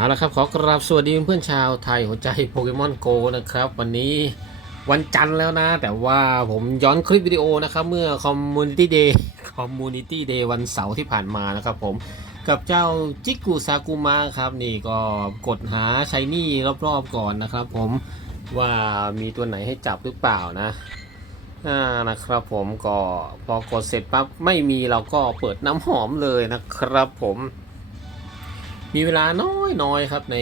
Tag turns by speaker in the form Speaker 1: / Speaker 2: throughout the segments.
Speaker 1: เอาละครับขอกราบสวัสดีเพื่อนชาวไทยหัวใจโปเกมอนโกนะครับ วันนี้วันจันทร์แล้วนะ แต่ว่าผมย้อนคลิปวิดีโอนะครับ เมื่อ Community Day Community Day วันเสาร์ที่ผ่านมานะครับผมกับเจ้าจิกุซากุมะครับนี่ก็กดหาชายนี่รอบๆก่อนนะครับ ผมว่ามีตัวไหนให้จับหรือเปล่านะอ่านะครับผมก็พอกดเสร็จปั๊บไม่มีเราก็เปิดน้ำหอมเลยนะครับผม มีเวลาน้อยน้อยๆครับใน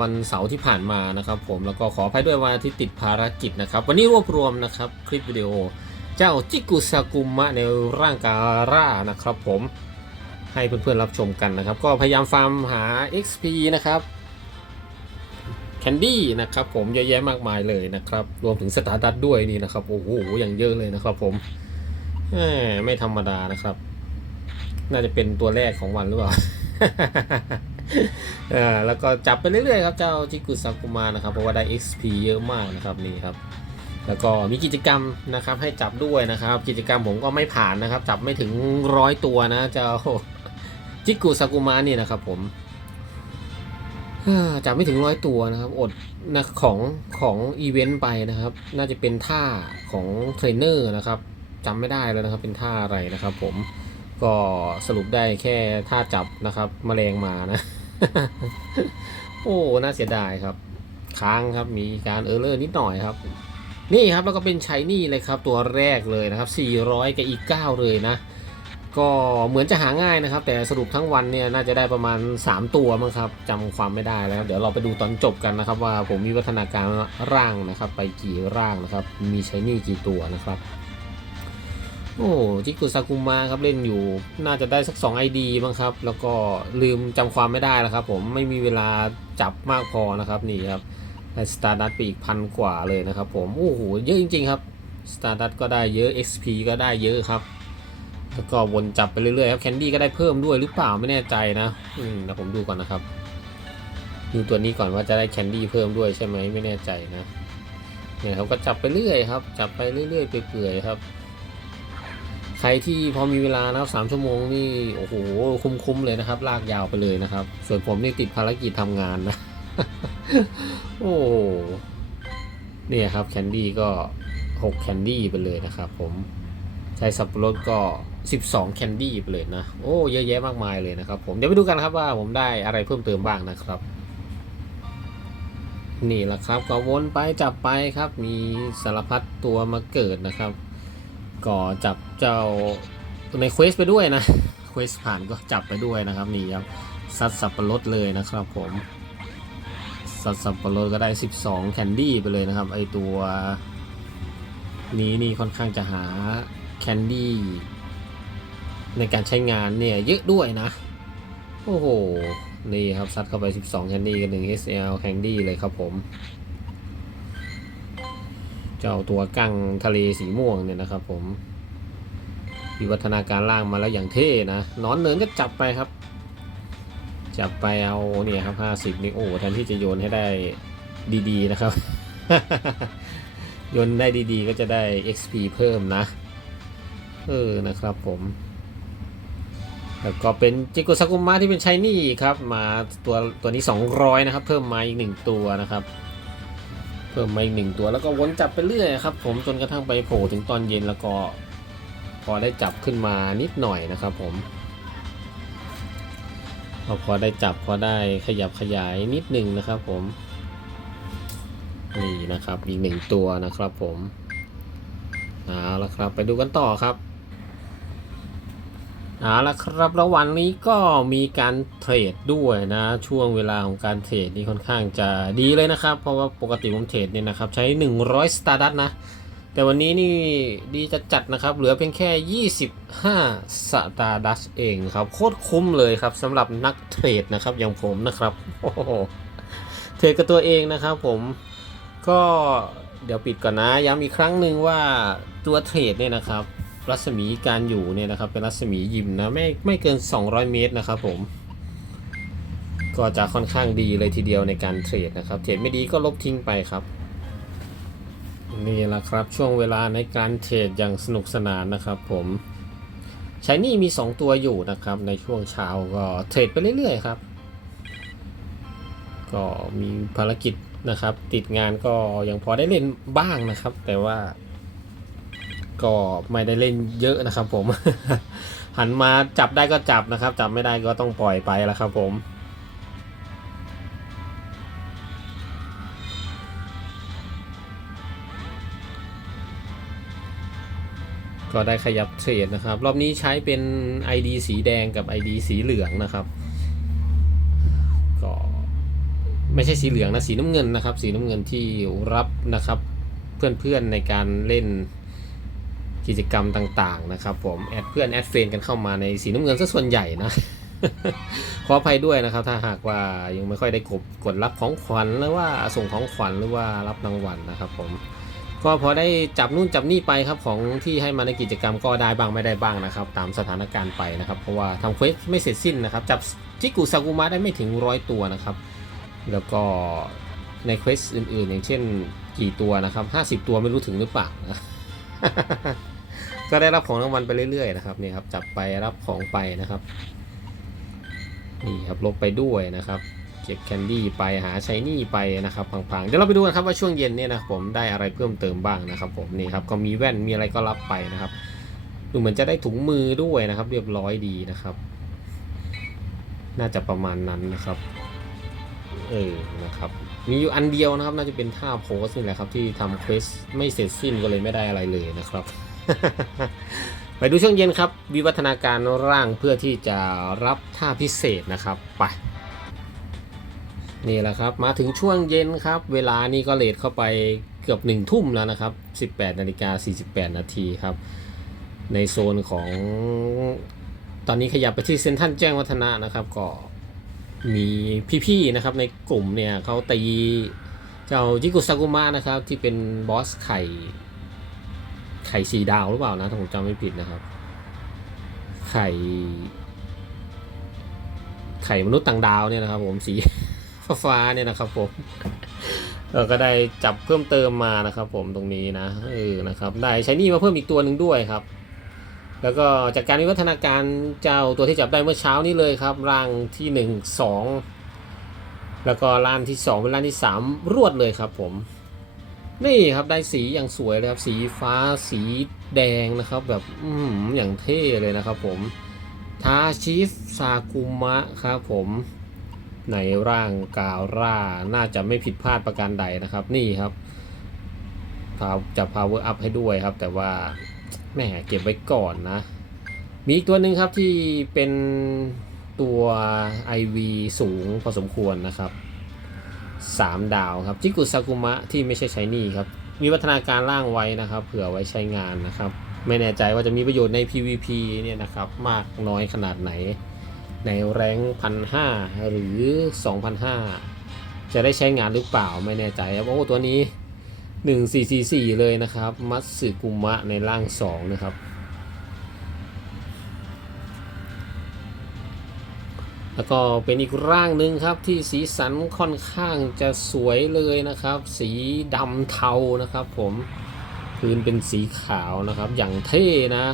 Speaker 1: วันเสาร์ที่ผ่านมานะครับ ผมแล้วก็ขออภัยด้วยวันที่ติดภารกิจนะครับ วันนี้รวบรวมนะครับคลิปวิดีโอ เจ้าจิกุซากุมะในร่างการ่านะครับ ผมให้เพื่อนๆรับชมกันนะครับ ก็พยายามฟาร์มหา XP นะครับแคนดี้นะครับผมเยอะแยะมากมายเลยนะครับรวมถึงสตาร์ดัตด้วยนี่นะครับโอ้โหอย่างเยอะเลยนะครับผมไม่ธรรมดานะครับ น่าจะเป็นตัวแรกของวันหรือเปล่า ออแล้วก็จับไปเรื่อยๆครับเจ้าจิกุซากุมานะครับเพราะว่าได้ XP เยอะมากนะครับนี่ครับ แล้วก็มีกิจกรรมนะครับให้จับด้วยนะครับ กิจกรรมผมก็ไม่ผ่านนะครับ จับไม่ถึงร้อยตัวนะเจ้าจิกุซากุมานี่นะครับผมจับไม่ถึงร้อยตัวนะครับ อดนะของของอีเวนต์ไปนะครับ น่าจะเป็นท่าของเทรนเนอร์นะครับจำไม่ได้แล้วนะครับ เป็นท่าอะไรนะครับ ผมก็สรุปได้แค่ท่าจับนะครับมแมลงมานะ โอ้น่าเสียดายครับ ค้างครับมีการเออร์เลอร์นิดหน่อยครับ นี่ครับแล้วก็เป็นชัยนี่เลยครับ ตัวแรกเลยนะครับ 400 กับอีก 9 เลยนะ ก็เหมือนจะหาง่ายนะครับ แต่สรุปทั้งวันเนี่ยน่าจะได้ประมาณ 3 ตัวมั้งครับจำความไม่ได้แล้ว เดี๋ยวเราไปดูตอนจบกันนะครับ ว่าผมมีวัฒนาการร่างนะครับ ไปกี่ร่างนะครับ มีชัยนี่กี่ตัวนะครับ โอ้จิกุซากุมะครับเล่นอยู่ น่าจะได้สัก 2 ID บ้างครับ แล้วก็ลืมจำความไม่ได้แล้วครับ ผมไม่มีเวลาจับมากพอนะครับนี่ครับได้สตาร์ดัตไปอีกพันกว่าเลยนะครับผม โอ้โห เยอะจริง ๆ ครับสตาร์ดัตก็ได้เยอะ XP ก็ได้เยอะครับ แล้วก็วนจับไปเรื่อยๆครับแคนดี้ก็ได้เพิ่มด้วยหรือเปล่าไม่แน่ใจนะ อืมเดี๋ยวผมดูก่อนนะครับ ดูตัวนี้ก่อนว่าจะได้แคนดี้เพิ่มด้วยใช่ไหมไม่แน่ใจนะเนี่ยเขาก็จับไปเรื่อยครับ จับไปเรื่อยๆเปื่อยๆครับ ใครที่พอมีเวลานะครับสามชั่วโมงนี่โอ้โหคุ้มๆเลยนะครับ ลากยาวไปเลยนะครับ ส่วนผมนี่ติดภารกิจทำงานนะ โอ้โหเนี่ยครับแคนดี้ก็6แคนดี้ไปเลยนะครับ ผมใช้สับปะรดก็ 12 แคนดี้ไปเลยนะ โอ้ เยอะแยะมากมายเลยนะครับ ผม เดี๋ยวไปดูกันครับว่าผมได้อะไรเพิ่มเติมบ้างนะครับ นี่แหละครับ ก็วนไปจับไปครับ มีสารพัดตัวมาเกิดนะครับ ก็จับเจ้าในเควสไปด้วยนะเควสผ่านก็จับไปด้วยนะครับนี่ครับซัดสับปะรดเลยนะครับผมซัดสับปะรดก็ได้ 12 แคนดี้ไปเลยนะครับ ไอตัวนี้นี่ค่อนข้างจะหาแคนดี้ในการใช้งานเนี่ยเยอะด้วยนะ โอ้โห นี่ครับซัดเข้าไป 12 แคนดี้กับ1 SL แคนดี้เลยครับผม เจ้าตัวกั้งทะเลสีม่วงเนี่ยนะครับ ผมวิวัฒนาการล่างมาแล้วอย่างเท่นะนอนเนินก็จับไปครับ จับไปเอาเนี่ยครับห้าสิบนี่โอ้แทนที่จะโยนให้ได้ดีๆนะครับ โยนได้ดีๆ ก็จะได้ XP เพิ่มนะ เออนะครับผมแล้วก็เป็นจิโกซากุมะที่เป็นชายนี่ครับมาตัวตัวนี้ 200 นะครับ เพิ่มมาอีกหนึ่งตัวนะครับ เพิ่มมาอีกหนึ่งตัวแล้วก็วนจับไปเรื่อยครับ ผมจนกระทั่งไปโผล่ถึงตอนเย็นแล้วก็พอได้จับขึ้นมานิดหน่อยนะครับผมพอพอได้จับพอได้ขยับขยายนิดหนึ่งนะครับผมนี่นะครับอีกหนึ่งตัวนะครับผมเอาละครับไปดูกันต่อครับ เอาละครับแล้ววันนี้ก็มีการเทรดด้วยนะ ช่วงเวลาของการเทรดนี่ค่อนข้างจะดีเลยนะครับ เพราะว่าปกติผมเทรดเนี่ยนะครับใช้ 100สตาร์ดัตนะ แต่วันนี้นี่ดีจะจัดนะครับ เหลือเพียงแค่ 25สตาร์ดัตเองครับ โคตรคุ้มเลยครับสำหรับนักเทรดนะครับอย่างผมนะครับโอ้โหเทรดกับตัวเองนะครับผมก็เดี๋ยวปิดก่อนนะย้ำอีกครั้งหนึ่งว่าตัวเทรดเนี่ยนะครับ รัศมีการอยู่เนี่ยนะครับ เป็นรัศมียิมนะไม่ไม่เกิน 200 เมตรนะครับผม ก็จะค่อนข้างดีเลยทีเดียวในการเทรดนะครับ เทรดไม่ดีก็ลบทิ้งไปครับนี่แหละครับช่วงเวลาในการเทรดอย่างสนุกสนานนะครับ ผมใช้นี่มี 2 ตัวอยู่นะครับ ในช่วงเช้าก็เทรดไปเรื่อยๆครับ ก็มีภารกิจนะครับ ติดงานก็ยังพอได้เล่นบ้างนะครับ แต่ว่า ก็ไม่ได้เล่นเยอะนะครับ ผม หันมาจับได้ก็จับนะครับ จับไม่ได้ก็ต้องปล่อยไปแล้วครับ ผมก็ได้ขยับเทรดนะครับ รอบนี้ใช้เป็น ID สีแดงกับ ID สีเหลืองนะครับ ก็ไม่ใช่สีเหลืองนะ สีน้ำเงินนะครับ สีน้ำเงินที่รับนะครับ เพื่อนๆในการเล่น กิจกรรมต่างๆนะครับผมแอดเพื่อนแอดเฟรนกันเข้ามาในสีน้ำเงินซะส่วนใหญ่นะขออภัยด้วยนะครับ ถ้าหากว่ายังไม่ค่อยได้กดกดรับของขวัญหรือว่าส่งของขวัญหรือว่ารับรางวัลนะครับผมก็พอได้จับนู่นจับนี่ไปครับของที่ให้มาในกิจกรรมก็ได้บ้างไม่ได้บ้างนะครับ ตามสถานการณ์ไปนะครับ เพราะว่าทำเควสไม่เสร็จสิ้นนะครับ จับจิกุซากุมะได้ไม่ถึงร้อยตัวนะครับ แล้วก็ในเควสอื่นๆ อย่างเช่นกี่ตัวนะครับ 50 ตัวไม่รู้ถึงหรือเปล่านะ ก็ได้รับของรางวัลไปเรื่อยๆนะครับนี่ครับจับไปรับของไปนะครับนี่ครับลบไปด้วยนะครับ เก็บแคนดี้ไปหาใช้นี่ไปนะครับพังๆเดี๋ยวเราไปดูกันครับว่าช่วงเย็นเนี่ยนะครับผมได้อะไรเพิ่มเติมบ้างนะครับ ผมนี่ครับก็มีแว่นมีอะไรก็รับไปนะครับดูเหมือนจะได้ถุงมือด้วยนะครับ เรียบร้อยดีนะครับ น่าจะประมาณนั้นนะครับเออนะครับมีอยู่อันเดียวนะครับ น่าจะเป็นท่าโพสนี่แหละครับที่ทำเควสไม่เสร็จสิ้นก็เลยไม่ได้อะไรเลยนะครับ ไปดูช่วงเย็นครับ วิวัฒนาการร่างเพื่อที่จะรับท่าพิเศษนะครับไปนี่แหละครับมาถึงช่วงเย็นครับ เวลานี้ก็เลทเข้าไปเกือบหนึ่งทุ่มแล้วนะครับ 18นาฬิกา48 นาทีครับ ในโซนของตอนนี้ขยับไปที่เซนทรันแจ้งวัฒนะนะครับ ก็มีพี่ๆนะครับในกลุ่มเนี่ยเขาตีเจ้าจิกุซากุมะนะครับที่เป็นบอสไข่ ไข่สีดาวหรือเปล่านะถ้าผมจำไม่ผิดนะครับ ไข่ ไข่มนุษย์ต่างดาวเนี่ยนะครับ ผมสีฟ้าเนี่ยนะครับผมเราก็ได้จับเพิ่มเติมมานะครับ ผมตรงนี้นะเออนะครับ ได้ใช้นี่มาเพิ่มอีกตัวหนึ่งด้วยครับ แล้วก็จากการวิวัฒนาการเจ้าตัวที่จับได้เมื่อเช้านี้เลยครับร่างที่หนึ่งสองแล้วก็ร่างที่สองเป็นร่างที่สามรวดเลยครับผม นี่ครับได้สีอย่างสวยเลยครับสีฟ้าสีแดงนะครับ แบบอืมอย่างเท่เลยนะครับผมทาชิฟซากุมะครับผมในร่างกาวร่าน่าจะไม่ผิดพลาดประการใดนะครับนี่ครับพาจะ power up ให้ด้วยครับ แต่ว่าแหมเก็บไว้ก่อนนะ มีอีกตัวหนึ่งครับที่เป็นตัว IV สูงพอสมควรนะครับ 3 ดาวครับจิกุซากุมะที่ไม่ใช่ใช้นี่ครับ มีวัฒนาการร่างไว้นะครับ เผื่อไว้ใช้งานนะครับ ไม่แน่ใจว่าจะมีประโยชน์ใน PVP เนี่ยนะครับ มากน้อยขนาดไหน ในแรงพันห้าหรือ 2,500 จะได้ใช้งานหรือเปล่าไม่แน่ใจครับโอ้ตัวนี้ 1444 เลยนะครับ มัตสึกุมะในร่าง 2 นะครับ แล้วก็เป็นอีกร่างหนึ่งครับที่สีสันค่อนข้างจะสวยเลยนะครับ สีดำเทานะครับ ผมพื้นเป็นสีขาวนะครับ อย่างเท่นะ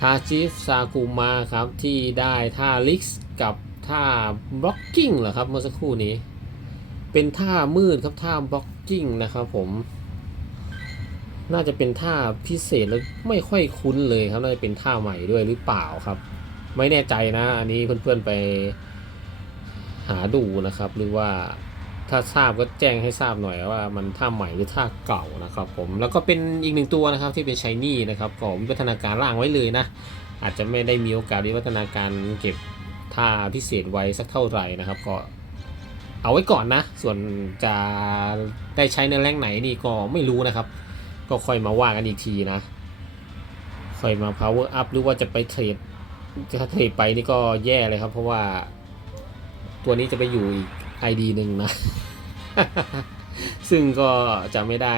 Speaker 1: ทาชิฟซากุมะครับที่ได้ท่าลิกส์กับท่าบล็อกกิ้งเหรอครับเมื่อสักครู่นี้ เป็นท่ามืดครับท่าบล็อกกิ้งนะครับ ผม น่าจะเป็นท่าพิเศษแล้วไม่ค่อยคุ้นเลยครับน่าจะเป็นท่าใหม่ด้วยหรือเปล่าครับ ไม่แน่ใจนะ อันนี้เพื่อนๆไปหาดูนะครับ หรือว่าถ้าทราบก็แจ้งให้ทราบหน่อยว่ามันท่าใหม่หรือท่าเก่านะครับ ผมแล้วก็เป็นอีกหนึ่งตัวนะครับที่เป็นชายนี่นะครับก็วิวัฒนาการล่างไว้เลยนะ อาจจะไม่ได้มีโอกาสวิวัฒนาการเก็บท่าพิเศษไว้สักเท่าไหร่นะครับ ก็เอาไว้ก่อนนะ ส่วนจะได้ใช้ในแรงไหนนี่ก็ไม่รู้นะครับ ก็ค่อยมาว่ากันอีกทีนะ ค่อยมา power up หรือว่าจะไปเทรด ถ้าเทรดไปนี่ก็แย่เลยครับ เพราะว่า ตัวนี้จะไปอยู่อีก ID หนึ่งนะ ซึ่งก็จะไม่ได้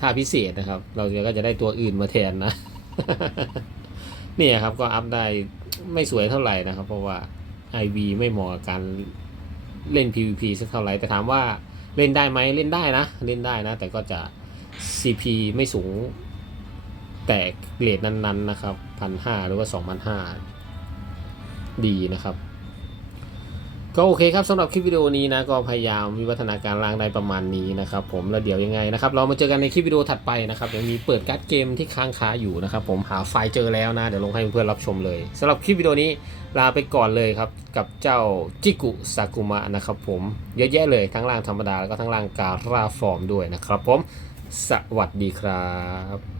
Speaker 1: ท่าพิเศษนะครับ เราก็จะได้ตัวอื่นมาแทนนะ นี่ครับก็อัพได้ไม่สวยเท่าไหร่นะครับ เพราะว่า IV ไม่เหมาะกับการเล่น PVP สักเท่าไหร่ แต่ถามว่าเล่นได้ไหมเล่นได้นะ เล่นได้นะ แต่ก็จะ CP ไม่สูง แต่เกรดนั้นๆนะครับพันห้าหรือว่าสองพันห้า ดีนะครับ ก็โอเคครับสำหรับคลิปวิดีโอนี้นะก็พยายามวิวัฒนาการร่างได้ประมาณนี้นะครับ ผมแล้วเดี๋ยวยังไงนะครับ เรามาเจอกันในคลิปวิดีโอถัดไปนะครับยังมีเปิดการ์ดเกมที่ค้างคาอยู่นะครับ ผมหาไฟล์เจอแล้วนะเดี๋ยวลงให้เพื่อนๆรับชมเลยสำหรับคลิปวิดีโอนี้ลาไปก่อนเลยครับกับเจ้าจิกุซากุมะนะครับผมเยอะแยะเลยทั้งร่างธรรมดาแล้วก็ทั้งร่างการ่าฟอร์มด้วยนะครับ ผมสวัสดีครับ